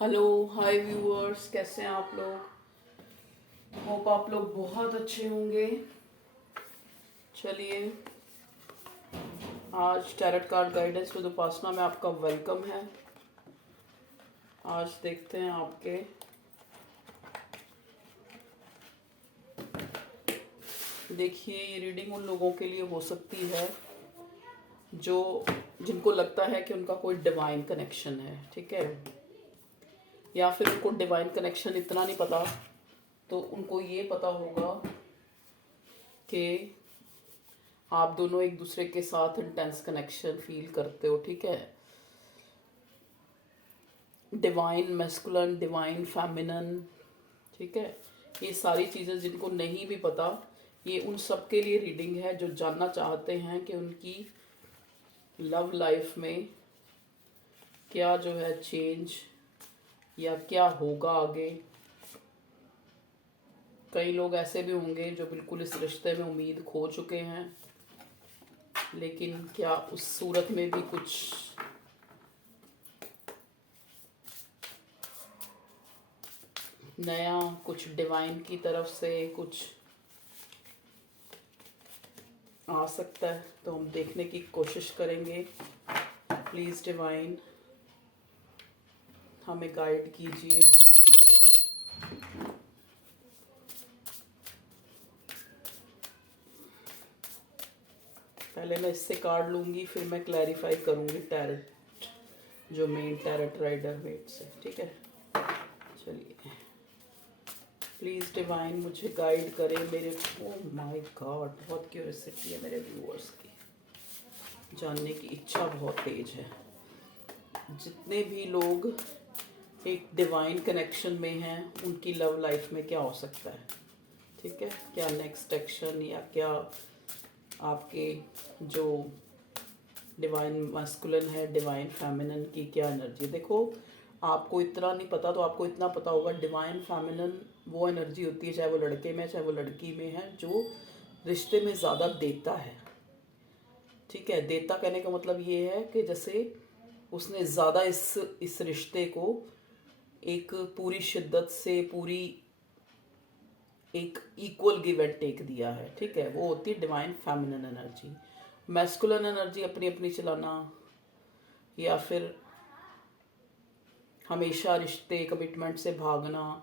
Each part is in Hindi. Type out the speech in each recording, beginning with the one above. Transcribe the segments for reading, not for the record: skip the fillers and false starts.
हेलो हाय व्यूअर्स, कैसे हैं आप लोग। होप आप लोग बहुत अच्छे होंगे। चलिए, आज टैरेट कार्ड गाइडेंस विद उपासना में आपका वेलकम है। आज देखते हैं आपके देखिए, ये रीडिंग उन लोगों के लिए हो सकती है जो जिनको लगता है कि उनका कोई डिवाइन कनेक्शन है, ठीक है। या फिर उनको डिवाइन कनेक्शन इतना नहीं पता, तो उनको ये पता होगा कि आप दोनों एक दूसरे के साथ इंटेंस कनेक्शन फील करते हो, ठीक है। डिवाइन मैस्कुलिन, डिवाइन फेमिनन, ठीक है। ये सारी चीज़ें जिनको नहीं भी पता, ये उन सब के लिए रीडिंग है जो जानना चाहते हैं कि उनकी लव लाइफ में क्या जो है चेंज या क्या होगा आगे। कई लोग ऐसे भी होंगे जो बिल्कुल इस रिश्ते में उम्मीद खो चुके हैं, लेकिन क्या उस सूरत में भी कुछ नया, कुछ डिवाइन की तरफ से कुछ आ सकता है, तो हम देखने की कोशिश करेंगे। प्लीज़ डिवाइन हमें गाइड कीजिए। पहले मैं इससे कार्ड लूँगी, फिर मैं क्लैरिफाई करूँगी टैरेट, जो मेन टैरेट राइडर वेट से, ठीक है। चलिए, प्लीज़ डिवाइन मुझे गाइड करें मेरे। ओह माय गॉड, बहुत क्यूरियोसिटी है मेरे व्यूअर्स की, जानने की इच्छा बहुत तेज है। जितने भी लोग एक डिवाइन कनेक्शन में हैं, उनकी लव लाइफ में क्या हो सकता है, ठीक है। क्या नेक्स्ट एक्शन या क्या आपके जो डिवाइन मस्कुलिन है, डिवाइन फेमिनिन की क्या एनर्जी। देखो, आपको इतना नहीं पता तो आपको इतना पता होगा, डिवाइन फेमिनिन वो एनर्जी होती है, चाहे वो लड़के में चाहे वो लड़की में है, जो रिश्ते में ज़्यादा देता है, ठीक है। देता कहने का मतलब ये है कि जैसे उसने ज़्यादा इस रिश्ते को एक पूरी शिद्दत से, पूरी एक इक्वल गिव एंड टेक दिया है, ठीक है। वो होती है divine feminine energy. Masculine energy अपनी अपनी चलाना, या फिर हमेशा रिश्ते कमिटमेंट से भागना,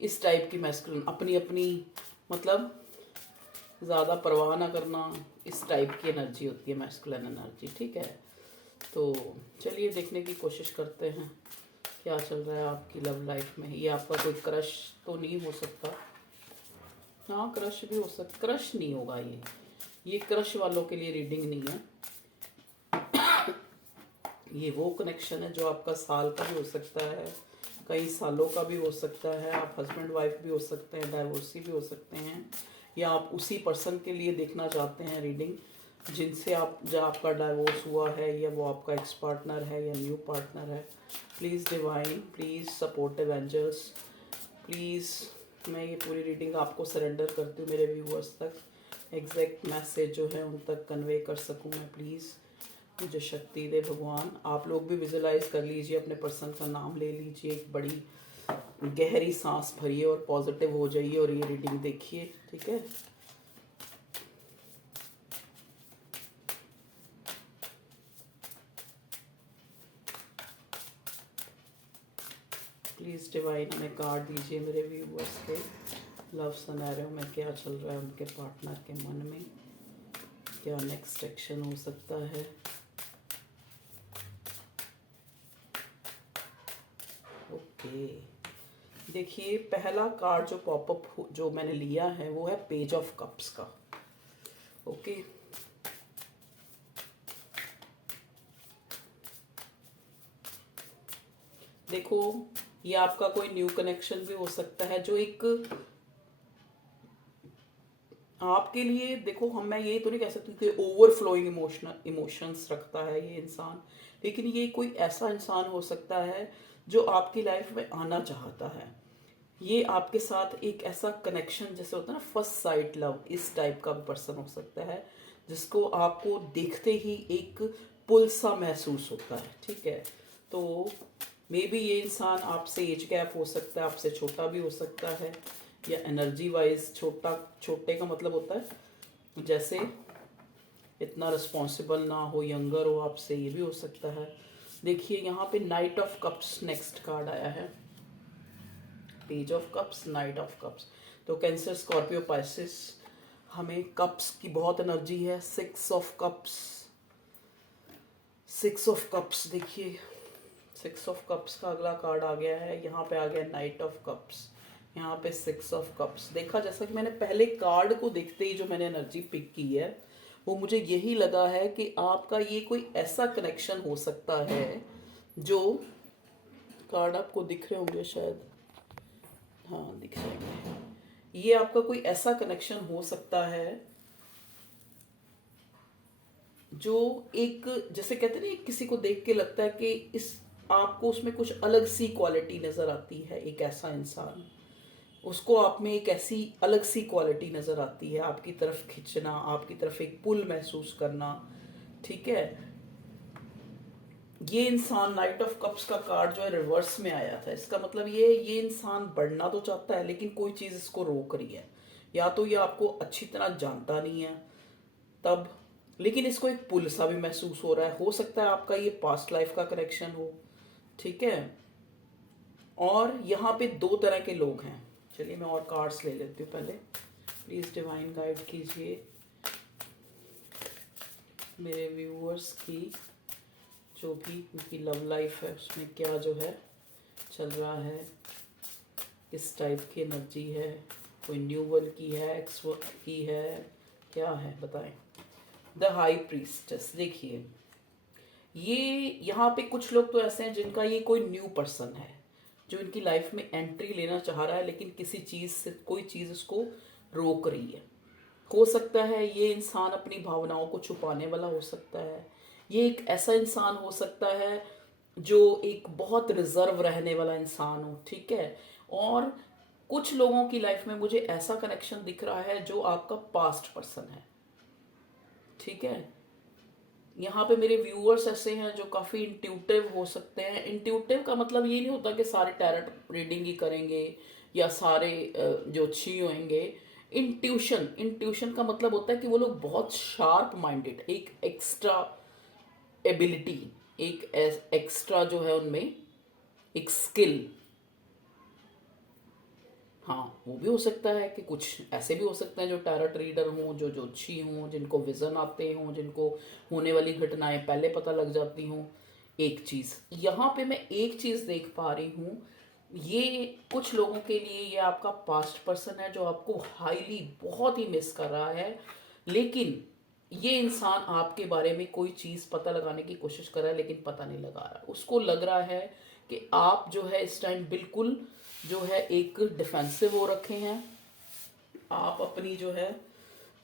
इस टाइप की मैस्कुलिन अपनी अपनी, मतलब ज़्यादा परवाह ना करना, इस टाइप की एनर्जी होती है मैस्कुलिन एनर्जी, ठीक है। तो चलिए देखने की कोशिश करते हैं क्या चल रहा है आपकी लव लाइफ में। ये आपका कोई क्रश तो नहीं हो सकता। हाँ, क्रश भी हो सकता, क्रश नहीं होगा ये क्रश वालों के लिए रीडिंग नहीं है। ये वो कनेक्शन है जो आपका साल का भी हो सकता है, कई सालों का भी हो सकता है। आप हस्बैंड वाइफ भी हो सकते हैं, डाइवोर्सी भी हो सकते हैं, या आप उसी पर्सन के लिए देखना चाहते हैं रीडिंग जिनसे आप, जो आपका डाइवोर्स हुआ है, या वो आपका एक्स पार्टनर है या न्यू पार्टनर है। Please divine, please supportive angels, please मैं ये पूरी रीडिंग आपको सरेंडर करती हूँ मेरे व्यूअर्स तक, एग्जैक्ट मैसेज जो है उन तक कन्वे कर सकूँ मैं। प्लीज़ मुझे शक्ति दे भगवान। आप लोग भी विजुलाइज कर लीजिए, अपने पर्सन का नाम ले लीजिए, एक बड़ी गहरी सांस भरिए और पॉजिटिव हो जाइए और ये रीडिंग देखिए, ठीक है। प्लीज़ डिवाइन हमें कार्ड दीजिए मेरे व्यूवर्स के लव सिनेरियो में क्या चल रहा है उनके पार्टनर के मन में, क्या नेक्स्ट एक्शन हो सकता है। ओके, देखिए, पहला कार्ड जो पॉपअप जो मैंने लिया है वो है पेज ऑफ कप्स का। ओके, देखो, ये आपका कोई न्यू कनेक्शन भी हो सकता है जो एक आपके लिए, देखो, मैं ये तो नहीं कह सकती कि ओवरफ्लोइंग इमोशंस रखता है ये इंसान, लेकिन ये कोई ऐसा इंसान हो सकता है जो आपकी लाइफ में आना चाहता है। ये आपके साथ एक ऐसा कनेक्शन जैसे होता है ना, फर्स्ट साइट लव, इस टाइप का पर्सन हो सकता है जिसको आपको देखते ही एक पुल सा महसूस होता है, ठीक है। तो मे बी ये इंसान आपसे एज गैप हो सकता है, आपसे छोटा भी हो सकता है, या एनर्जी वाइज छोटा, छोटे का मतलब होता है जैसे इतना रिस्पॉन्सिबल ना हो, यंगर हो आपसे, ये भी हो सकता है। देखिए यहाँ पे night of cups next card आया है, page of cups, night of cups. तो कैंसर, स्कॉर्पियो, पाइसिस, हमें कप्स की बहुत एनर्जी है। Six of cups, six of cups, देखिए सिक्स ऑफ कप्स का अगला कार्ड आ गया है, यहाँ पे आ गया नाइट ऑफ कप्स, यहाँ पे सिक्स ऑफ कप्स। देखा, जैसा कि मैंने पहले कार्ड को देखते ही जो मैंने एनर्जी पिक की है, वो मुझे यही लगा है कि आपका ये कोई ऐसा कनेक्शन हो सकता है, जो कार्ड आपको दिख रहे होंगे शायद, हाँ दिख जाएंगे, ये आपका कोई ऐसा कनेक्शन हो सकता है जो एक, जैसे कहते हैं ना, किसी को देख के लगता है कि इस आपको उसमें कुछ अलग सी क्वालिटी नज़र आती है। एक ऐसा इंसान, उसको आप में एक ऐसी अलग सी क्वालिटी नज़र आती है, आपकी तरफ खिंचना, आपकी तरफ एक पुल महसूस करना, ठीक है। ये इंसान, नाइट ऑफ कप्स का कार्ड जो है रिवर्स में आया था, इसका मतलब ये इंसान बढ़ना तो चाहता है लेकिन कोई चीज़ इसको रोक रही है। या तो ये आपको अच्छी तरह जानता नहीं है तब, लेकिन इसको एक पुल सा भी महसूस हो रहा है। हो सकता है आपका ये पास्ट लाइफ का कनेक्शन हो, ठीक है। और यहाँ पे दो तरह के लोग हैं। चलिए मैं और कार्ड्स ले लेती हूँ पहले। प्लीज़ डिवाइन गाइड कीजिए मेरे व्यूअर्स की, जो भी उनकी लव लाइफ है उसमें क्या जो है चल रहा है, किस टाइप की एनर्जी है, कोई न्यू वर्ल्ड की है, एक्स वर्ल्ड की है, क्या है बताएं। द हाई प्रीस्टेस, देखिए ये यहाँ पे कुछ लोग तो ऐसे हैं जिनका ये कोई न्यू पर्सन है, जो इनकी लाइफ में एंट्री लेना चाह रहा है, लेकिन किसी चीज़ से कोई चीज़ उसको रोक रही है। हो सकता है ये इंसान अपनी भावनाओं को छुपाने वाला हो सकता है। ये एक ऐसा इंसान हो सकता है जो एक बहुत रिजर्व रहने वाला इंसान हो, ठीक है। और कुछ लोगों की लाइफ में मुझे ऐसा कनेक्शन दिख रहा है जो आपका पास्ट पर्सन है, ठीक है। यहाँ पे मेरे व्यूअर्स ऐसे हैं जो काफ़ी इंट्यूटिव हो सकते हैं। इंट्यूटिव का मतलब ये नहीं होता कि सारे टैरट रीडिंग ही करेंगे या सारे जो अच्छी होंगे। इंट्यूशन, इंट्यूशन का मतलब होता है कि वो लोग बहुत शार्प माइंडेड, एक एक्स्ट्रा एबिलिटी, एक एक्स्ट्रा जो है उनमें एक स्किल। हाँ, वो भी हो सकता है कि कुछ ऐसे भी हो सकते हैं जो टैरट रीडर हों, जो ज्योतिषी हों, जिनको विजन आते हों, जिनको होने वाली घटनाएं पहले पता लग जाती हों। एक चीज़ यहाँ पे मैं एक चीज़ देख पा रही हूँ, ये कुछ लोगों के लिए ये आपका पास्ट पर्सन है जो आपको हाईली बहुत ही मिस कर रहा है। लेकिन ये इंसान आपके बारे में कोई चीज़ पता लगाने की कोशिश कर रहा है लेकिन पता नहीं लगा रहा। उसको लग रहा है कि आप जो है इस टाइम बिल्कुल जो है एक डिफेंसिव हो रखे हैं। आप अपनी जो है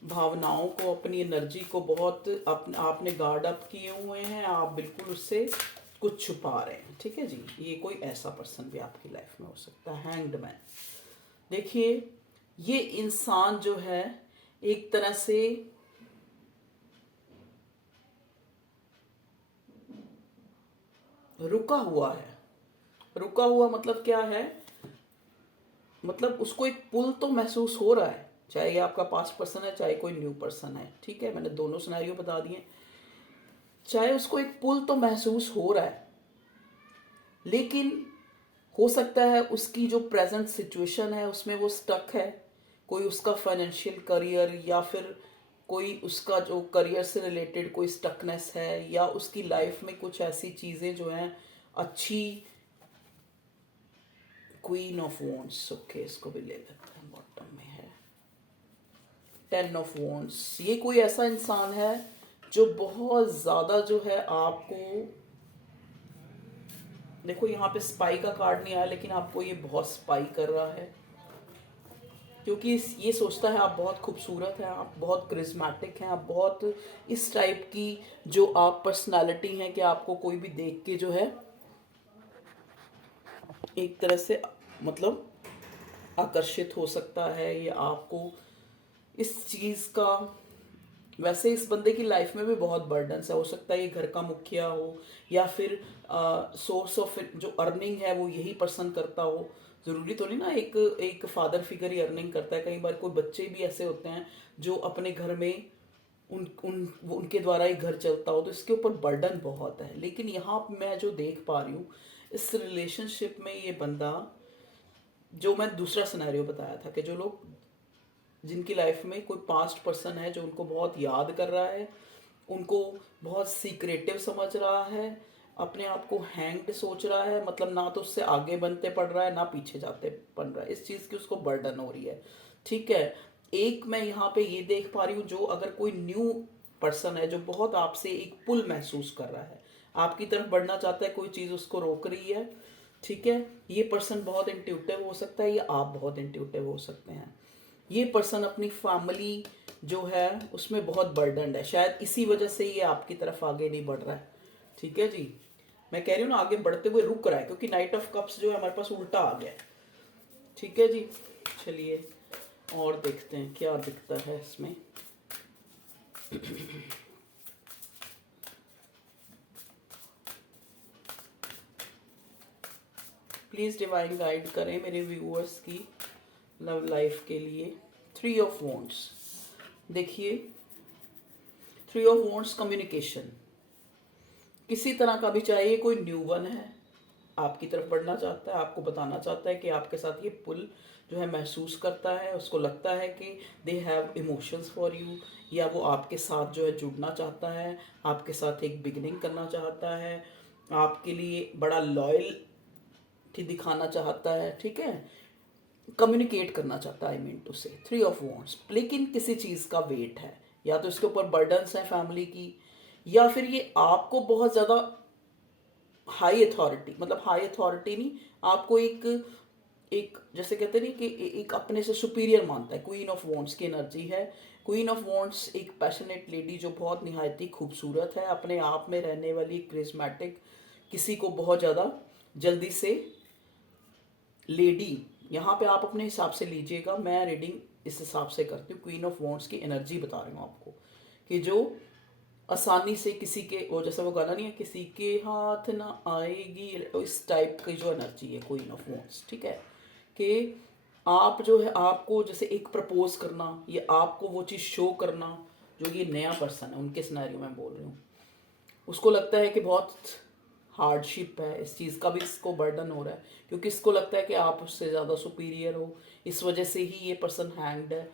भावनाओं को, अपनी एनर्जी को बहुत आपने गार्ड अप किए हुए हैं, आप बिल्कुल उससे कुछ छुपा रहे हैं, ठीक है जी। ये कोई ऐसा पर्सन भी आपकी लाइफ में हो सकता है। हैंग्ड मैन, देखिए ये इंसान जो है एक तरह से रुका हुआ है। रुका हुआ मतलब क्या है, मतलब उसको एक पुल तो महसूस हो रहा है, चाहे ये आपका पास्ट पर्सन है चाहे कोई न्यू पर्सन है, ठीक है। मैंने दोनों सिनेरियो बता दिए। चाहे उसको एक पुल तो महसूस हो रहा है, लेकिन हो सकता है उसकी जो प्रेजेंट सिचुएशन है उसमें वो स्टक है। कोई उसका फाइनेंशियल करियर या फिर कोई उसका जो करियर से रिलेटेड कोई स्टकनेस है, या उसकी लाइफ में कुछ ऐसी चीज़ें जो हैं अच्छी। क्वीन ऑफ वॉन्ड्स, ओके इसको भी ले लेते हैं, बॉटम में है टेन ऑफ वॉन्ड्स। ये कोई ऐसा इंसान है जो बहुत ज़्यादा जो है आपको, देखो यहाँ पे स्पाई का कार्ड नहीं आया लेकिन आपको ये बहुत स्पाई कर रहा है, क्योंकि ये सोचता है आप बहुत खूबसूरत हैं, आप बहुत क्रिस्मेटिक हैं, आप बहुत इस टाइप की जो आप पर्सनालिटी हैं कि आपको कोई भी देख के जो है एक तरह से मतलब आकर्षित हो सकता है, या आपको इस चीज़ का वैसे इस बंदे की लाइफ में भी बहुत बर्डन्स है, हो सकता है ये घर का मुखिया हो या फिर सोर्स ऑफ जो अर्निंग है वो यही पर्सन करता हो। ज़रूरी तो नहीं ना एक एक फादर फिगर ही अर्निंग करता है, कई बार कोई बच्चे भी ऐसे होते हैं जो अपने घर में उनके द्वारा ही घर चलता हो, तो इसके ऊपर बर्डन बहुत है। लेकिन यहाँ मैं जो देख पा रही हूँ इस रिलेशनशिप में, ये बंदा जो मैं दूसरा सिनेरियो बताया था कि जो लोग जिनकी लाइफ में कोई पास्ट पर्सन है जो उनको बहुत याद कर रहा है, उनको बहुत सीक्रेटिव समझ रहा है, अपने आप को हैंग्ड सोच रहा है, मतलब ना तो उससे आगे बनते पड़ रहा है ना पीछे जाते बन रहा है, इस चीज़ की उसको बर्डन हो रही है। ठीक है, एक मैं यहाँ पे ये देख पा रही हूँ, जो अगर कोई न्यू पर्सन है जो बहुत आपसे एक पुल महसूस कर रहा है, आपकी तरफ बढ़ना चाहता है, कोई चीज़ उसको रोक रही है। ठीक है, ये पर्सन बहुत इंट्यूटिव हो सकता है या आप बहुत इंट्यूटिव हो सकते हैं। ये पर्सन अपनी फैमिली जो है उसमें बहुत बर्डनड है, शायद इसी वजह से ये आपकी तरफ आगे नहीं बढ़ रहा है। ठीक है जी, मैं कह रही हूँ ना आगे बढ़ते हुए रुक रहा है, क्योंकि नाइट ऑफ कप्स जो है हमारे पास उल्टा आ गया है। ठीक है जी, चलिए और देखते हैं क्या दिखता है इसमें। प्लीज़ डिवाइन गाइड करें मेरे व्यूअर्स की लव लाइफ के लिए। 3 ऑफ वॉन्ड्स, देखिए 3 ऑफ वॉन्ड्स कम्युनिकेशन, किसी तरह का भी चाहिए, कोई न्यू वन है, आपकी तरफ बढ़ना चाहता है, आपको बताना चाहता है कि आपके साथ ये पुल जो है महसूस करता है, उसको लगता है कि they have emotions for you, या वो आपके साथ जो है जुड़ना चाहता है, आपके साथ एक बिगिनिंग करना चाहता है, आपके लिए बड़ा लॉयल्टी दिखाना चाहता है। ठीक है, कम्युनिकेट करना चाहता है, आई मीन टू से 3 ऑफ वॉन्ट्स। लेकिन किसी चीज़ का वेट है, या तो इसके ऊपर बर्डन्स है फैमिली की, या फिर ये आपको बहुत ज़्यादा हाई अथॉरिटी, मतलब हाई अथॉरिटी नहीं, आपको एक एक जैसे कहते नहीं कि एक अपने से सुपीरियर मानता है। क्वीन ऑफ वॉन्ट्स की एनर्जी है। क्वीन ऑफ वॉन्ट्स एक पैशनेट लेडी जो बहुत निहायत ही खूबसूरत है, अपने आप में रहने वाली, क्रिस्मेटिक, किसी को बहुत ज़्यादा जल्दी से लेडी। यहाँ पे आप अपने हिसाब से लीजिएगा, मैं रीडिंग इस हिसाब से करती हूँ। क्वीन ऑफ वॉन्ट्स की एनर्जी बता रही हूँ आपको कि जो आसानी से किसी के, वो जैसा वो गाना नहीं है, किसी के हाथ ना आएगी, इस टाइप की जो एनर्जी है क्वीन ऑफ वॉन्ट्स। ठीक है, कि आप जो है, आपको जैसे एक प्रपोज करना, ये आपको वो चीज़ शो करना, जो ये नया पर्सन है उनके सिनेरियो में बोल रही हूँ, उसको लगता है कि बहुत हार्डशिप है, इस चीज़ का भी इसको बर्डन हो रहा है, क्योंकि इसको लगता है कि आप उससे ज़्यादा सुपीरियर हो, इस वजह से ही ये पर्सन हैंग्ड है।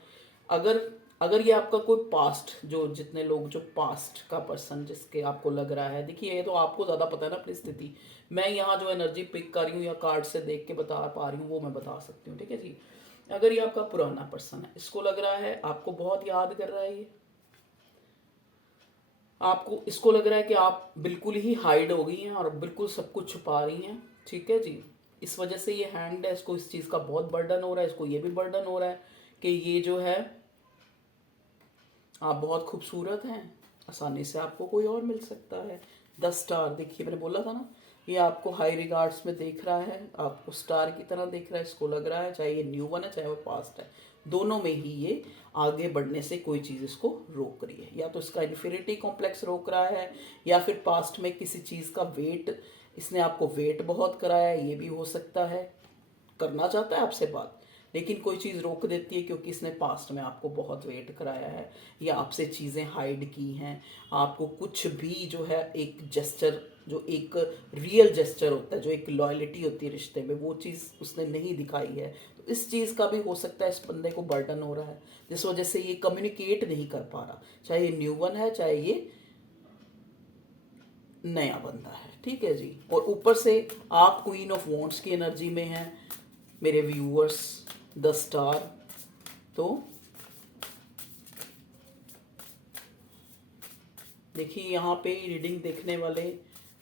अगर अगर ये आपका कोई पास्ट, जो जितने लोग जो पास्ट का पर्सन जिसके आपको लग रहा है, देखिए ये तो आपको ज़्यादा पता है ना अपनी स्थिति, मैं यहाँ जो एनर्जी पिक कर रही हूँ या कार्ड से देख के बता पा रही हूँ वो मैं बता सकती हूँ। ठीक है जी, अगर ये आपका पुराना पर्सन है, इसको लग रहा है आपको बहुत याद कर रहा है, ये आपको, इसको लग रहा है कि आप बिल्कुल ही हाइड हो गई हैं और बिल्कुल सब कुछ छुपा रही हैं। ठीक है जी, इस वजह से ये हैंग्ड है, इसको इस चीज़ का बहुत बर्डन हो रहा है, इसको ये भी बर्डन हो रहा है कि ये जो है आप बहुत खूबसूरत हैं, आसानी से आपको कोई और मिल सकता है। 10 स्टार, देखिए मैंने बोला था ना, ये आपको हाई रिगार्ड्स में देख रहा है, आपको स्टार की तरह देख रहा है, इसको लग रहा है चाहे ये न्यू वन है चाहे वो पास्ट है, दोनों में ही ये आगे बढ़ने से कोई चीज़ इसको रोक रही है। या तो इसका इन्फिनिटी कॉम्प्लेक्स रोक रहा है, या फिर पास्ट में किसी चीज़ का वेट, इसने आपको वेट बहुत कराया है, ये भी हो सकता है। करना चाहता है आपसे बात, लेकिन कोई चीज़ रोक देती है, क्योंकि इसने पास्ट में आपको बहुत वेट कराया है या आपसे चीज़ें हाइड की हैं। आपको कुछ भी जो है एक जेस्चर, जो एक रियल जेस्चर होता है, जो एक लॉयल्टी होती है रिश्ते में, वो चीज़ उसने नहीं दिखाई है। तो इस चीज़ का भी हो सकता है इस बंदे को बर्डन हो रहा है, जिस वजह से ये कम्युनिकेट नहीं कर पा रहा, चाहे ये न्यू वन है चाहे ये नया बंदा है। ठीक है जी, और ऊपर से आप क्वीन ऑफ वॉन्ट्स की एनर्जी में हैं मेरे व्यूअर्स, 10 स्टार। तो देखिए यहाँ पे रीडिंग देखने वाले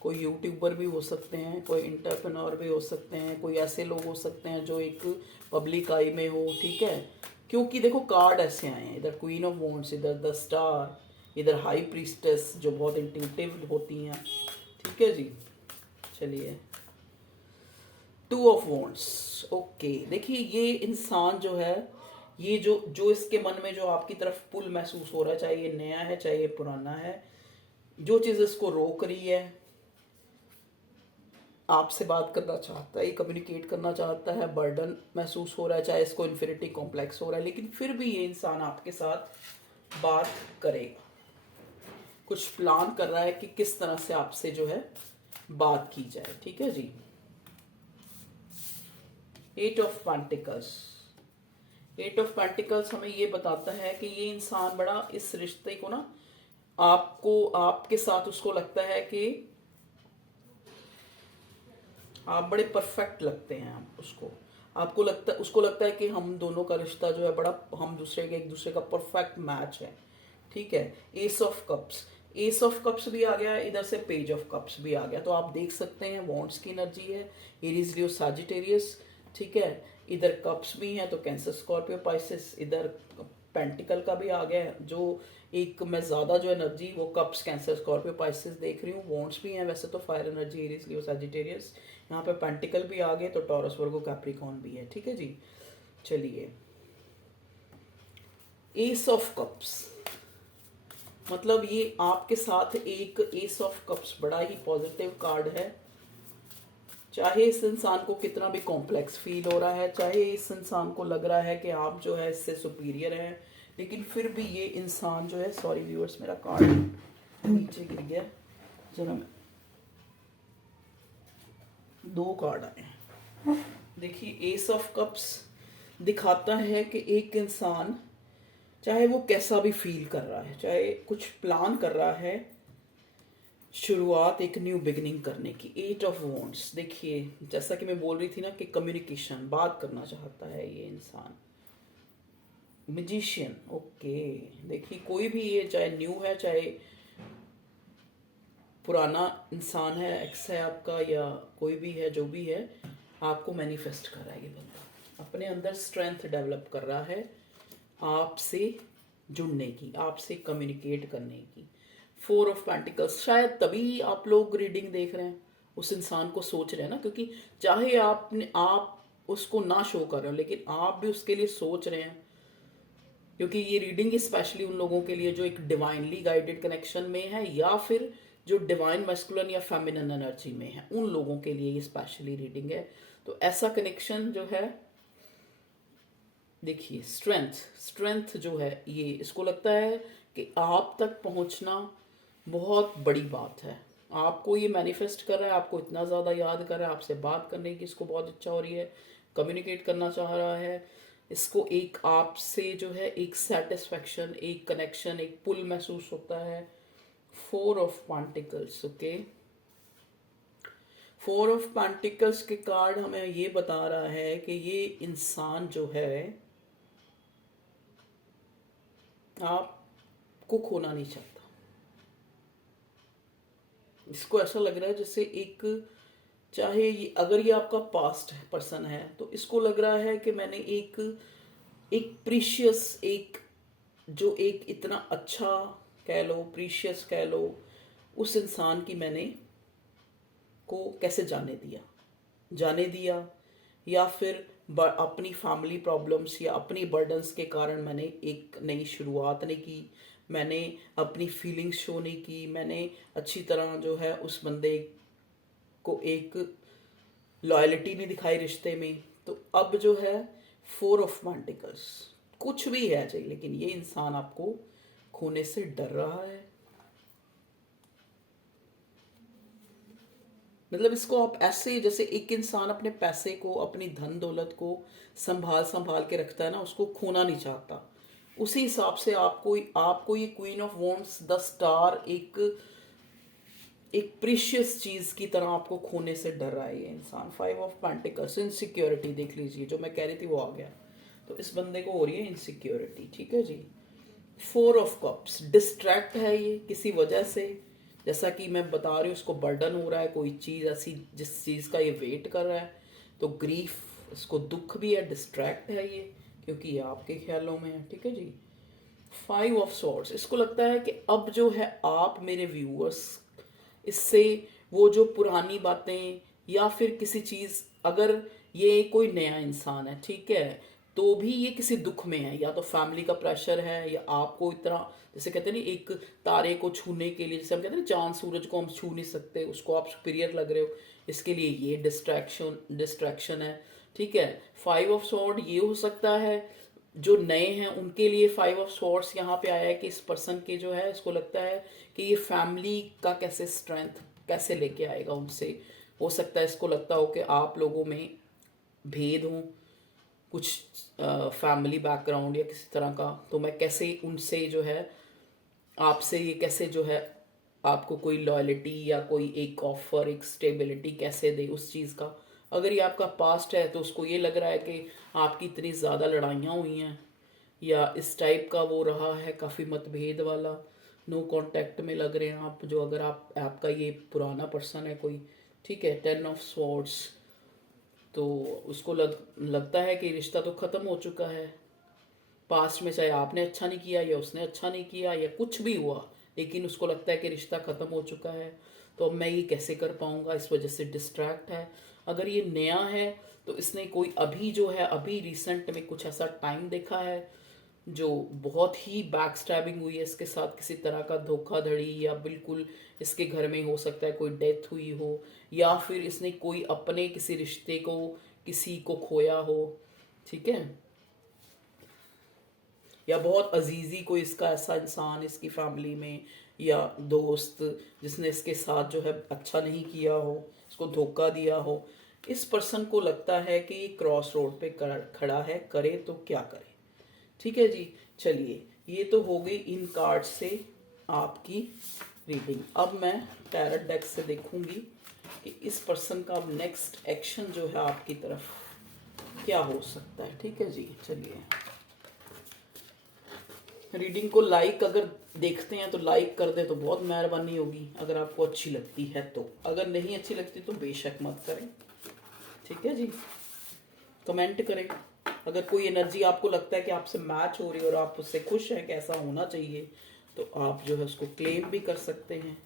कोई यूट्यूबर भी हो सकते हैं, कोई इंटरप्रेन्योर भी हो सकते हैं, कोई ऐसे लोग हो सकते हैं जो एक पब्लिक आई में हो। ठीक है, क्योंकि देखो कार्ड ऐसे आए हैं, इधर क्वीन ऑफ वॉन्ड्स, इधर 10 स्टार, इधर हाई प्रीस्टेस जो बहुत इंट्यूटिव होती हैं। ठीक है जी, चलिए 2 ऑफ वॉन्ड्स। ओके, देखिए ये इंसान जो है ये जो जो इसके मन में जो आपकी तरफ पुल महसूस हो रहा है, चाहे ये नया है चाहे ये पुराना है, जो चीज़ इसको रोक रही है, आपसे बात करना चाहता है, ये कम्युनिकेट करना चाहता है, बर्डन महसूस हो रहा है, चाहे इसको इन्फिनिटी कॉम्प्लेक्स हो रहा है, लेकिन फिर भी ये इंसान आपके साथ बात करेगा, कुछ प्लान कर रहा है कि किस तरह से आपसे जो है बात की जाए। ठीक है जी। 8 ऑफ पेंटिकल्स, 8 ऑफ पेंटिकल्स हमें ये बताता है कि ये इंसान बड़ा इस रिश्ते को ना, आपको आपके साथ उसको लगता है कि आप बड़े परफेक्ट लगते हैं आप उसको, आपको लगता उसको लगता है कि हम दोनों का रिश्ता जो है बड़ा, हम दूसरे के एक दूसरे का परफेक्ट मैच है। ठीक है। S of cups, S of cups भी आ गया, इधर से पेज ऑफ कप्स भी आ गया, तो आप देख सकते हैं वॉन्ड्स की एनर्जी है, एरीज लियो सजिटेरियस। ठीक है। इधर कप्स भी हैं तो कैंसर स्कॉर्पियो पाइसेस, इधर पेंटिकल का भी आ गया है, जो एक मैं ज़्यादा जो एनर्जी वो कप्स कैंसर स्कॉर्पियो पाइसेस देख रही हूँ। वॉन्ड्स भी हैं वैसे तो, fire energy Aries Leo Sagittarius, यहाँ पे पेंटिकल भी आ गए, तो टॉरस वर्गो कैप्रिकॉन भी है। ठीक है जी। चलिए, एस ऑफ कप्स मतलब ये आपके साथ एक एस ऑफ कप्स बड़ा ही पॉजिटिव कार्ड है। चाहे इस इंसान को कितना भी कॉम्प्लेक्स फील हो रहा है, चाहे इस इंसान को लग रहा है कि आप जो है इससे सुपीरियर हैं, लेकिन फिर भी ये इंसान जो है, सॉरी व्यूअर्स मेरा कार्ड नीचे गिर गया, जरा मैं, 2 कार्ड आए। देखिए, एस ऑफ कप्स दिखाता है कि एक इंसान चाहे वो कैसा भी फील कर रहा है, चाहे कुछ प्लान कर रहा है, शुरुआत एक न्यू बिगिनिंग करने की। 8 ऑफ वॉन्ड्स, देखिए जैसा कि मैं बोल रही थी ना कि कम्युनिकेशन, बात करना चाहता है ये इंसान। Magician, okay. देखिए कोई भी ये, चाहे न्यू है चाहे पुराना इंसान है, एक्स है आपका या कोई भी है, जो भी है, आपको मैनिफेस्ट कर रहा है ये बंदा, अपने अंदर स्ट्रेंथ डेवलप कर रहा है आपसे जुड़ने की, आपसे कम्युनिकेट करने की। 4 ऑफ पेंटिकल्स, शायद तभी आप लोग रीडिंग देख रहे हैं, उस इंसान को सोच रहे हैं ना, क्योंकि चाहे आप उसको ना शो कर रहे हो, लेकिन आप भी उसके लिए सोच रहे हैं, क्योंकि ये रीडिंग स्पेशली उन लोगों के लिए जो एक डिवाइनली गाइडेड कनेक्शन में है, या फिर जो डिवाइन मैस्कुलिन या फेमिनिन एनर्जी में है, उन लोगों के लिए ये स्पेशली रीडिंग है। तो ऐसा कनेक्शन जो है, देखिए स्ट्रेंथ, स्ट्रेंथ जो है ये, इसको लगता है कि आप तक पहुंचना बहुत बड़ी बात है, आपको ये मैनिफेस्ट कर रहा है, आपको इतना ज़्यादा याद कर रहा है, आपसे बात करने की इसको बहुत इच्छा हो रही है, कम्युनिकेट करना चाह रहा है, इसको एक आपसे जो है एक सेटिस्फेक्शन, एक कनेक्शन, एक पुल महसूस होता है। 4 of pentacles, okay. 4 of pentacles के कार्ड हमें ये बता रहा है कि ये इंसान जो है आपको खोना नहीं चाहता, इसको ऐसा लग रहा है जैसे एक, चाहे ये अगर ये आपका पास्ट पर्सन है, तो इसको लग रहा है कि मैंने एक एक प्रीशियस, एक जो एक इतना अच्छा कह लो, प्रीशियस कह लो, उस इंसान की मैंने को कैसे जाने दिया, या फिर अपनी फैमिली प्रॉब्लम्स या अपनी बर्डन्स के कारण मैंने एक नई शुरुआत नहीं की, मैंने अपनी फीलिंग्स शो नहीं की, मैंने अच्छी तरह जो है उस बंदे को एक लॉयल्टी नहीं दिखाई रिश्ते में। तो अब जो है 4 ऑफ पेंटिकल्स, कुछ भी है चाहिए, लेकिन ये इंसान आपको खोने से डर रहा है, मतलब इसको आप ऐसे, जैसे एक इंसान अपने पैसे को, अपनी धन दौलत को संभाल संभाल के रखता है ना, उसको खोना नहीं चाहता, उसी हिसाब से आपको ये queen of wands, the star, एक प्रीशियस चीज की तरह आपको खोने से डर रहा है ये इंसान। 5 ऑफ पेंटिकल्स, इनसिक्योरिटी, देख लीजिए जो मैं कह रही थी वो आ गया, तो इस बंदे को हो रही है इनसिक्योरिटी। ठीक है जी। 4 ऑफ कप्स, डिस्ट्रैक्ट है ये किसी वजह से, जैसा कि मैं बता रही हूँ, उसको बर्डन हो रहा है कोई चीज़ ऐसी जिस चीज़ का ये वेट कर रहा है, तो ग्रीफ, इसको दुख भी है, डिस्ट्रैक्ट है ये, क्योंकि ये आपके ख्यालों में है। ठीक है जी। 5 ऑफ सॉर्ड्स, इसको लगता है कि अब जो है आप मेरे व्यूअर्स, इससे वो जो पुरानी बातें या फिर किसी चीज़, अगर ये कोई नया इंसान है, ठीक है, तो भी ये किसी दुख में है, या तो फैमिली का प्रेशर है, या आपको इतना, जैसे कहते हैं ना, एक तारे को छूने के लिए, जैसे हम कहते हैं ना चांद सूरज को हम छू नहीं सकते, उसको आप सुपीरियर लग रहे हो, इसके लिए ये डिस्ट्रैक्शन है। ठीक है। 5 ऑफ सॉर्ड ये हो सकता है, जो नए हैं उनके लिए 5 ऑफ सॉर्ड्स यहाँ पे आया है कि इस पर्सन के जो है, इसको लगता है कि ये फैमिली का कैसे स्ट्रेंथ कैसे लेके आएगा उनसे। हो सकता है इसको लगता हो कि आप लोगों में भेद हो, कुछ फैमिली बैकग्राउंड या किसी तरह का, तो मैं कैसे उनसे जो है, आपसे ये कैसे जो है, आपको कोई लॉयल्टी या कोई एक ऑफर, एक स्टेबिलिटी कैसे दे उस चीज़ का। अगर ये आपका पास्ट है तो उसको ये लग रहा है कि आपकी इतनी ज़्यादा लड़ाइयाँ हुई हैं, या इस टाइप का वो रहा है, काफ़ी मतभेद वाला, नो कांटेक्ट में लग रहे हैं आप, जो अगर आपका ये पुराना पर्सन है कोई। ठीक है। 10 ऑफ स्वॉर्ड्स, तो उसको लगता है कि रिश्ता तो ख़त्म हो चुका है पास्ट में, चाहे आपने अच्छा नहीं किया या उसने अच्छा नहीं किया या कुछ भी हुआ, लेकिन उसको लगता है कि रिश्ता ख़त्म हो चुका है, तो अब मैं ये कैसे कर पाऊँगा, इस वजह से डिस्ट्रैक्ट है। अगर ये नया है तो इसने कोई अभी जो है, अभी रिसेंट में कुछ ऐसा टाइम देखा है जो बहुत ही बैक स्टैबिंग हुई है इसके साथ, किसी तरह का धोखाधड़ी, या बिल्कुल इसके घर में हो सकता है कोई डेथ हुई हो, या फिर इसने कोई अपने किसी रिश्ते को, किसी को खोया हो। ठीक है। या बहुत अजीजी कोई इसका ऐसा इंसान इसकी फैमिली में, या दोस्त, जिसने इसके साथ जो है अच्छा नहीं किया हो, इसको धोखा दिया हो। इस पर्सन को लगता है कि ये क्रॉस रोड पे खड़ा है, करे तो क्या करे। ठीक है जी। चलिए, ये तो हो गई इन कार्ड से आपकी रीडिंग। अब मैं टैरट डेक से देखूंगी कि इस पर्सन का अब नेक्स्ट एक्शन जो है आपकी तरफ क्या हो सकता है। ठीक है जी। चलिए, रीडिंग को लाइक अगर देखते हैं तो लाइक कर दें तो बहुत मेहरबानी होगी, अगर आपको अच्छी लगती है तो। अगर नहीं अच्छी लगती तो बेशक मत करें। ठीक है जी। कमेंट करें। अगर कोई एनर्जी आपको लगता है कि आपसे मैच हो रही है और आप उससे खुश हैं कि ऐसा होना चाहिए, तो आप जो है उसको क्लेम भी कर सकते हैं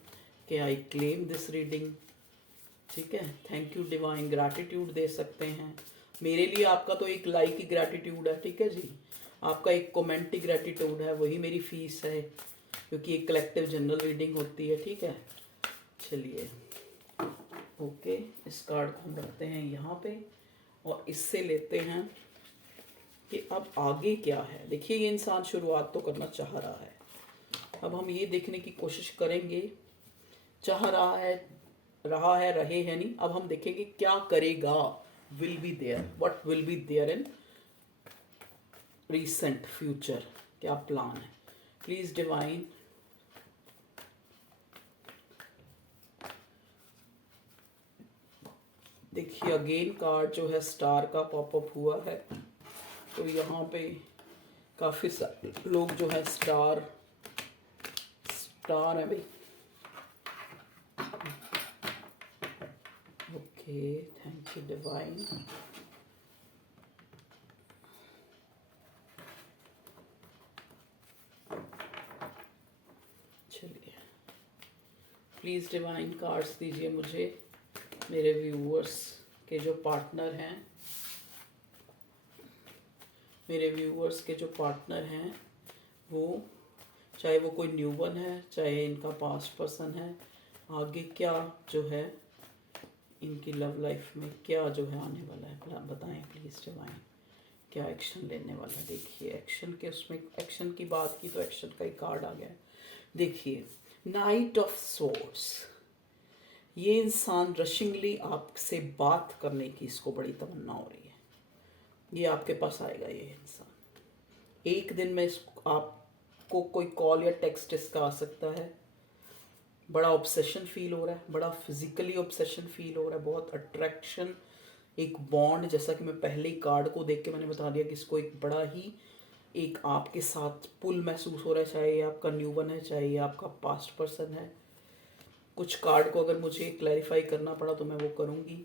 कि आई क्लेम दिस रीडिंग। ठीक है। थैंक यू डिवाइन, ग्रैटिट्यूड दे सकते हैं। मेरे लिए आपका तो एक लाइक ही ग्रैटिट्यूड है। ठीक है जी। आपका एक कमेंट ही ग्रैटिट्यूड है, वही मेरी फीस है, क्योंकि एक कलेक्टिव जनरल रीडिंग होती है। ठीक है। चलिए, ओके, इस कार्ड को हम रखते हैं यहाँ पे और इससे लेते हैं कि अब आगे क्या है। देखिए, ये इंसान शुरुआत तो करना चाह रहा है, अब हम ये देखने की कोशिश करेंगे, चाह रहा है रहे है नहीं, अब हम देखेंगे क्या करेगा। Will be there, what will be there in recent future, क्या प्लान है। प्लीज डिवाइन, देखिए अगेन कार्ड जो है स्टार का पॉपअप हुआ है, तो यहाँ पे काफ़ी सारे लोग जो है स्टार है भाई। Okay, thank you divine. चलिए, प्लीज़ डिवाइन कार्ड्स दीजिए मुझे, मेरे व्यूअर्स के जो पार्टनर हैं, वो चाहे वो कोई न्यू वन है, चाहे इनका पास्ट पर्सन है, आगे क्या जो है इनकी लव लाइफ में क्या जो है आने वाला है, बताएं प्लीज़ डिवाइन, क्या एक्शन लेने वाला है। देखिए, एक्शन के उसमें एक्शन की बात की तो एक्शन का ही कार्ड आ गया। देखिए, नाइट ऑफ सोर्ड्स, ये इंसान रशिंगली आपसे बात करने की इसको बड़ी तमन्ना हो रही है, ये आपके पास आएगा। ये इंसान एक दिन में आपको कोई कॉल या टेक्स्ट इसका आ सकता है। बड़ा ऑब्सेशन फील हो रहा है, बड़ा फिजिकली ऑब्सेशन फील हो रहा है, बहुत अट्रैक्शन, एक बॉन्ड, जैसा कि मैं पहले ही कार्ड को देख के मैंने बता दिया कि इसको एक बड़ा ही एक आपके साथ पुल महसूस हो रहा है, चाहे ये आपका न्यू वन है, चाहे ये आपका पास्ट पर्सन है। कुछ कार्ड को अगर मुझे क्लैरिफाई करना पड़ा तो मैं वो करूँगी।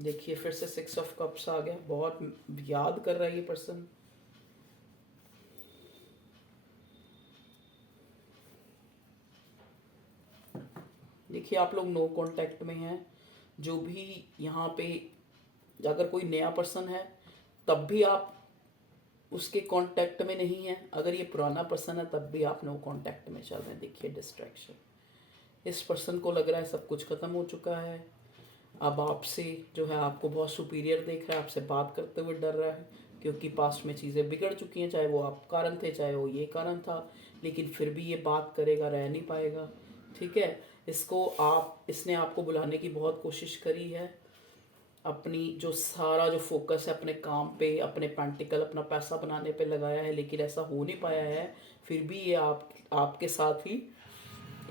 देखिए, फिर से 6 ऑफ कप्स आ गया, बहुत याद कर रहा है ये पर्सन। देखिए, आप लोग नो कांटेक्ट में हैं, जो भी यहाँ पे अगर कोई नया पर्सन है तब भी आप उसके कांटेक्ट में नहीं है, अगर ये पुराना पर्सन है तब भी आप नो कांटेक्ट में चल रहे हैं। देखिए डिस्ट्रैक्शन, इस पर्सन को लग रहा है सब कुछ ख़त्म हो चुका है, अब आपसे जो है आपको बहुत सुपीरियर देख रहा है, आपसे बात करते हुए डर रहा है, क्योंकि पास्ट में चीज़ें बिगड़ चुकी हैं, चाहे वो आप कारण थे चाहे वो ये कारण था, लेकिन फिर भी ये बात करेगा, रह नहीं पाएगा। ठीक है, इसने आपको बुलाने की बहुत कोशिश करी है, अपनी जो सारा जो फोकस है अपने काम पे, अपने प्रैक्टिकल अपना पैसा बनाने पे लगाया है, लेकिन ऐसा हो नहीं पाया है। फिर भी ये आपके साथ ही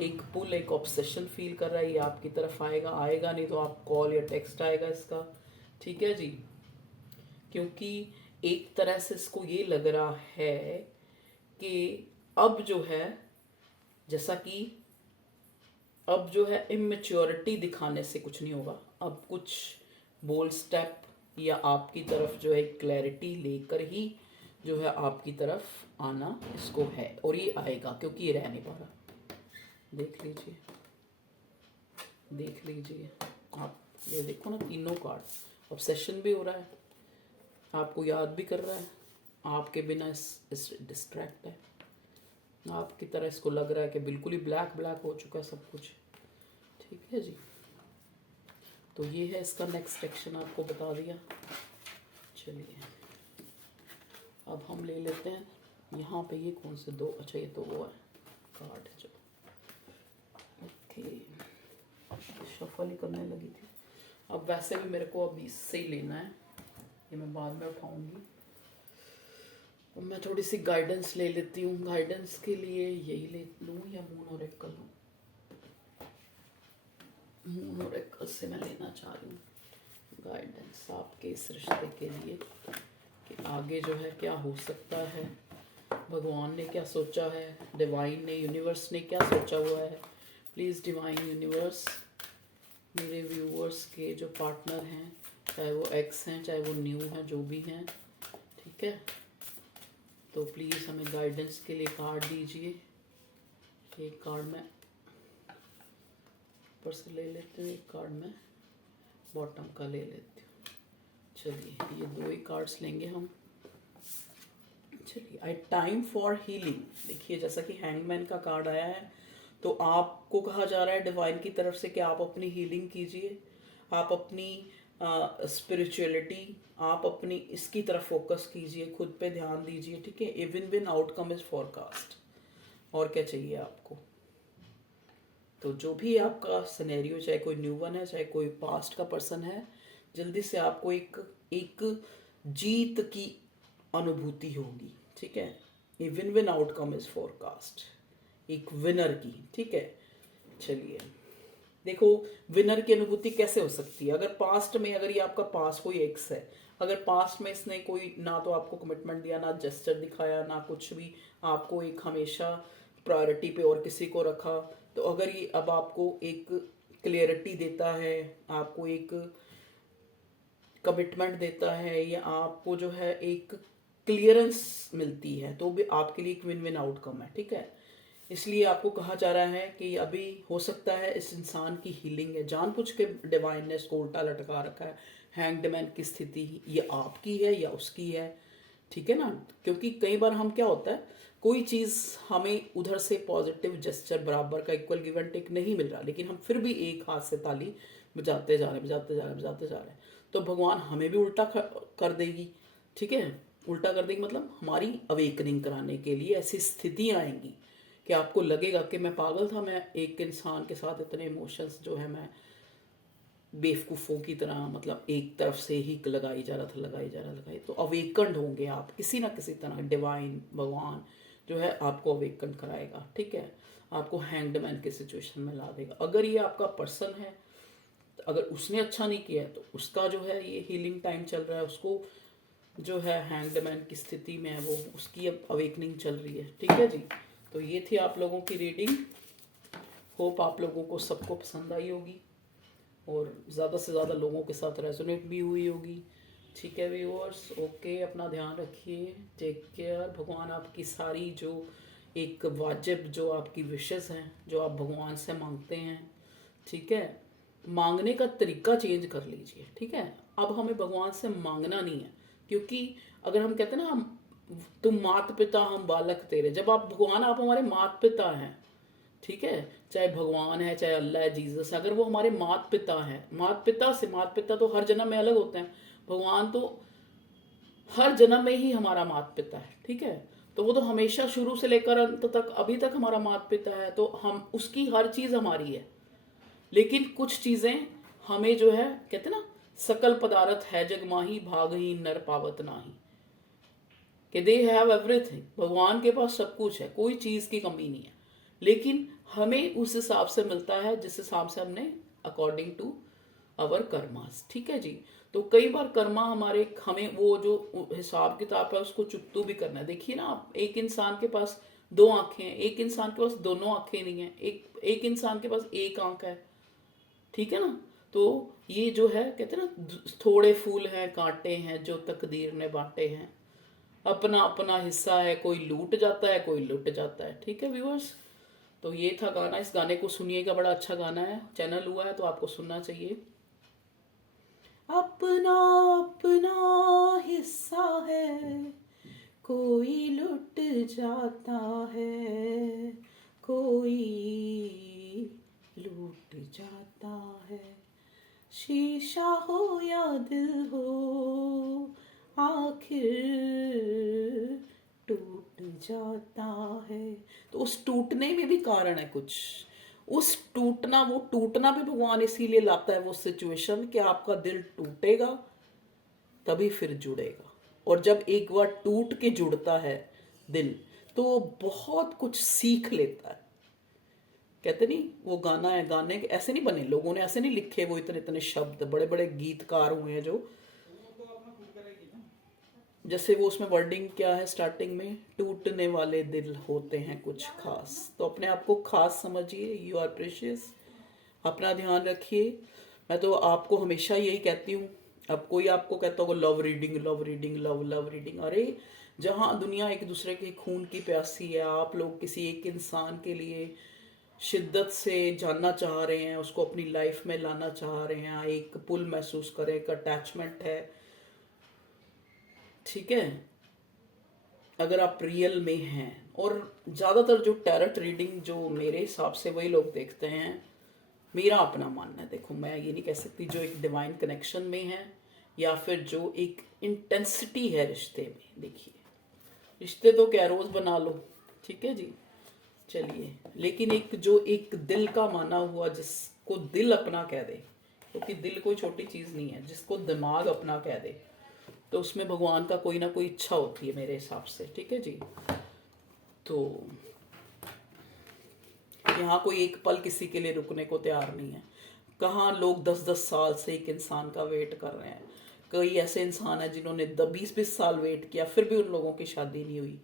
एक पुल, एक ऑब्सेशन फील कर रहा है, ये आपकी तरफ आएगा नहीं तो आप कॉल या टेक्स्ट आएगा इसका। ठीक है जी, क्योंकि एक तरह से इसको ये लग रहा है कि अब जो है, जैसा कि अब जो है इमेच्योरिटी दिखाने से कुछ नहीं होगा, अब कुछ बोल्ड स्टेप या आपकी तरफ जो है क्लैरिटी लेकर ही जो है आपकी तरफ आना इसको है, और ये आएगा क्योंकि ये रह नहीं पा रहा। देख लीजिए, देख लीजिए आप, ये देखो ना तीनों कार्ड, ऑब्सेशन भी हो रहा है, आपको याद भी कर रहा है, आपके बिना इस डिस्ट्रैक्ट है, आपकी तरह इसको लग रहा है कि बिल्कुल ही ब्लैक ब्लैक हो चुका है सब कुछ। ठीक है जी, तो ये है इसका नेक्स्ट एक्शन, आपको बता दिया। चलिए अब हम ले लेते हैं यहाँ पे, ये कौन से दो, अच्छा ये तो वो है कार्ड है जो, ओके शफल ही करने लगी थी। अब वैसे भी मेरे को अभी इससे ही लेना है, ये मैं बाद में उठाऊंगी। अब मैं थोड़ी सी गाइडेंस ले लेती हूँ, गाइडेंस के लिए यही ले लूँ या मून और एक्कल लूँ। मून और एक्कल से मैं लेना चाह रही हूँ गाइडेंस आपके इस रिश्ते के लिए कि आगे जो है क्या हो सकता है, भगवान ने क्या सोचा है, डिवाइन ने, यूनिवर्स ने क्या सोचा हुआ है। प्लीज़ डिवाइन यूनिवर्स, मेरे व्यूअर्स के जो पार्टनर हैं, चाहे वो एक्स हैं चाहे वो न्यू हैं, जो भी हैं, ठीक है, तो प्लीज़ हमें गाइडेंस के लिए कार्ड दीजिए। एक कार्ड मैं ऊपर से ले लेती हूँ, एक कार्ड मैं बॉटम का ले लेती हूँ। चलिए ये दो ही कार्ड्स लेंगे हम। चलिए, आई टाइम फॉर हीलिंग। देखिए जैसा कि हैंगमैन का कार्ड आया है, तो आपको कहा जा रहा है डिवाइन की तरफ से कि आप अपनी हीलिंग कीजिए, आप अपनी स्पिरिचुअलिटी, आप अपनी इसकी तरफ फोकस कीजिए, खुद पे ध्यान दीजिए। ठीक है, a win win outcome is forecast. और क्या चाहिए आपको, तो जो भी आपका सिनेरियो, चाहे कोई न्यू वन है चाहे कोई पास्ट का पर्सन है, जल्दी से आपको एक जीत की अनुभूति होगी। ठीक है, ये win win outcome is forecast, एक विनर की। ठीक है, चलिए देखो विनर की अनुभूति कैसे हो सकती है, अगर पास्ट में, अगर ये आपका पास्ट कोई एक्स है, अगर पास्ट में इसने कोई ना तो आपको कमिटमेंट दिया, ना जेस्चर दिखाया, ना कुछ भी, आपको एक हमेशा प्रायोरिटी पे और किसी को रखा, तो अगर ये अब आपको एक क्लियरिटी देता है, आपको एक कमिटमेंट देता है, या आपको जो है एक क्लियरेंस मिलती है, तो भी आपके लिए एक विन विन आउटकम है। ठीक है, इसलिए आपको कहा जा रहा है कि अभी हो सकता है इस इंसान की हीलिंग है, जानबूझ के डिवाइन ने इसको उल्टा लटका रखा है। हैंग्ड मैन की स्थिति ये आपकी है या उसकी है, ठीक है ना, क्योंकि कई बार हम क्या होता है, कोई चीज़ हमें उधर से पॉजिटिव जेस्चर बराबर का इक्वल गिव एंड टेक नहीं मिल रहा, लेकिन हम फिर भी एक हाथ से ताली बजाते जा रहे हैं, बजाते जा रहे हैं, बजाते जा रहे हैं, तो भगवान हमें भी उल्टा कर देगी। ठीक है, उल्टा कर देगी मतलब हमारी अवेकनिंग कराने के लिए ऐसी स्थितियाँ आएंगी कि आपको लगेगा कि मैं पागल था, मैं एक इंसान के साथ इतने इमोशंस जो है मैं बेवकूफ़ों की तरह, मतलब एक तरफ से ही लगाई जा रहा था, लगाई जा रहा, लगाई, तो अवेकंड होंगे आप किसी ना किसी तरह, डिवाइन भगवान जो है आपको अवेकन कराएगा। ठीक है, आपको हैंगड मैन की सिचुएशन में ला देगा। अगर ये आपका पर्सन है, तो अगर उसने अच्छा नहीं किया है तो उसका जो है ये हीलिंग टाइम चल रहा है, उसको जो है हैंग्ड मैन की स्थिति में है वो, उसकी अब अवेकनिंग चल रही है। ठीक है जी, तो ये थी आप लोगों की रीडिंग। होप आप लोगों को सबको पसंद आई होगी और ज़्यादा से ज़्यादा लोगों के साथ रेजोनेट भी हुई होगी। ठीक है व्यूअर्स, ओके, अपना ध्यान रखिए, टेक केयर। भगवान आपकी सारी जो वाजिब जो आपकी विशेस हैं, जो आप भगवान से मांगते हैं, ठीक है, मांगने का तरीका चेंज कर लीजिए, ठीक है। अब हमें भगवान से मांगना नहीं है, क्योंकि अगर हम कहते हैं ना, तुम मात पिता हम बालक तेरे, जब आप भगवान, आप हमारे मात पिता हैं, ठीक है। चाहे भगवान है, चाहे अल्लाह है, जीसस है, अगर वो हमारे मात पिता हैं, मात पिता तो हर जन्म में अलग होते हैं, भगवान तो हर जन्म में ही हमारा माता पिता है, ठीक है। तो वो तो हमेशा शुरू से लेकर अंत तक अभी तक हमारा माता पिता है, तो हम उसकी हर चीज़ हमारी है। लेकिन कुछ चीज़ें हमें जो है, कहते ना, सकल पदार्थ है जग माही भागही नर पावत नाही, कि दे हैव एवरीथिंग, भगवान के पास सब कुछ है, कोई चीज़ की कमी नहीं है। लेकिन हमें उस हिसाब से मिलता है जिस हिसाब से हमने, अकॉर्डिंग टू अवर कर्मास, ठीक है जी। तो कई बार कर्मा हमारे, हमें वो जो हिसाब किताब है उसको चुकतू भी करना है। देखिए ना आप, एक इंसान के पास दो आंखें हैं, एक इंसान के पास दोनों आंखें नहीं है, एक इंसान के पास एक आंख है, ठीक है ना। तो ये जो है, कहते हैं ना, थोड़े फूल हैं कांटे हैं जो तकदीर ने बांटे हैं, अपना अपना हिस्सा है, कोई लूट जाता है कोई लुट जाता है, ठीक है व्यूअर्स। तो ये था गाना, इस गाने को सुनिएगा, बड़ा अच्छा गाना है, चैनल हुआ है तो आपको सुनना चाहिए। अपना अपना हिस्सा है, कोई लुट जाता है, कोई लूट जाता है, शीशा हो या दिल हो, आखिर टूट जाता है। तो उस टूटने में भी कारण है कुछ, उस टूटना, वो टूटना भी भगवान इसीलिए लाता है वो सिचुएशन, कि आपका दिल टूटेगा तभी फिर जुड़ेगा। और जब एक बार टूट के जुड़ता है दिल, तो वो बहुत कुछ सीख लेता है। कहते नहीं, वो गाना है, गाने ऐसे नहीं बने, लोगों ने ऐसे नहीं लिखे वो इतने इतने शब्द, बड़े बड़े गीतकार हुए हैं जो, जैसे वो उसमें वर्डिंग क्या है स्टार्टिंग में, टूटने वाले दिल होते हैं कुछ खास। तो अपने आप को खास समझिए, यू आर प्रेशियस, अपना ध्यान रखिए। मैं तो आपको हमेशा यही कहती हूँ। अब कोई आपको कहता होगा love reading love reading love love reading, अरे जहाँ दुनिया एक दूसरे के खून की प्यासी है, आप लोग किसी एक इंसान के लिए शिद्दत से जानना चाह रहे हैं, उसको अपनी लाइफ में लाना चाह रहे हैं, एक पुल महसूस करें, एक अटैचमेंट है, ठीक है। अगर आप रियल में हैं, और ज़्यादातर जो टैरट रीडिंग जो मेरे हिसाब से वही लोग देखते हैं, मेरा अपना मानना है, देखो मैं ये नहीं कह सकती, जो एक डिवाइन कनेक्शन में है या फिर जो एक इंटेंसिटी है रिश्ते में। देखिए, रिश्ते तो क्या रोज़ बना लो, ठीक है जी, चलिए। लेकिन एक जो एक दिल का माना हुआ, जिसको दिल अपना कह दे, क्योंकि दिल कोई छोटी चीज़ नहीं है, जिसको दिमाग अपना कह दे, तो उसमें भगवान का कोई ना कोई इच्छा होती है मेरे हिसाब से, ठीक है जी। तो यहाँ कोई एक पल किसी के लिए रुकने को तैयार नहीं है। कहाँ लोग 10-10 साल से एक इंसान का वेट कर रहे हैं, कई ऐसे इंसान हैं जिन्होंने 20-20 साल वेट किया, फिर भी उन लोगों की शादी नहीं हुई।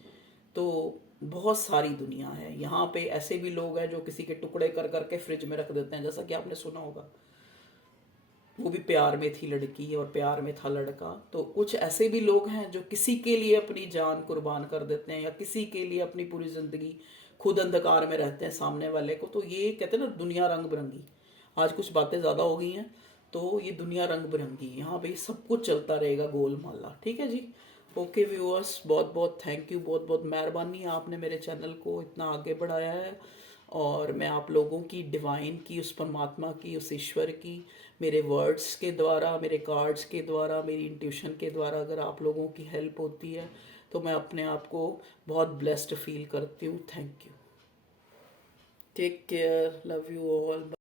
तो बहुत सारी दुनिया है यहाँ पे, ऐसे भी लोग हैं जो किसी के टुकड़े कर करके फ्रिज में रख देते हैं, जैसा कि आपने सुना होगा, वो भी प्यार में थी लड़की और प्यार में था लड़का। तो कुछ ऐसे भी लोग हैं जो किसी के लिए अपनी जान कुर्बान कर देते हैं, या किसी के लिए अपनी पूरी ज़िंदगी खुद अंधकार में रहते हैं सामने वाले को। तो ये कहते हैं ना, दुनिया रंग बिरंगी, आज कुछ बातें ज़्यादा हो गई हैं, तो ये दुनिया रंग बिरंगी, यहाँ पे सब कुछ चलता रहेगा गोलमाला, ठीक है जी। ओके व्यूअर्स, बहुत बहुत थैंक यू, बहुत बहुत मेहरबानी, आपने मेरे चैनल को इतना आगे बढ़ाया है। और मैं आप लोगों की, डिवाइन की, उस परमात्मा की, उस ईश्वर की, मेरे वर्ड्स के द्वारा, मेरे कार्ड्स के द्वारा, मेरी इंट्यूशन के द्वारा अगर आप लोगों की हेल्प होती है, तो मैं अपने आप को बहुत ब्लेस्ड फील करती हूँ। Thank you, take care, love you all.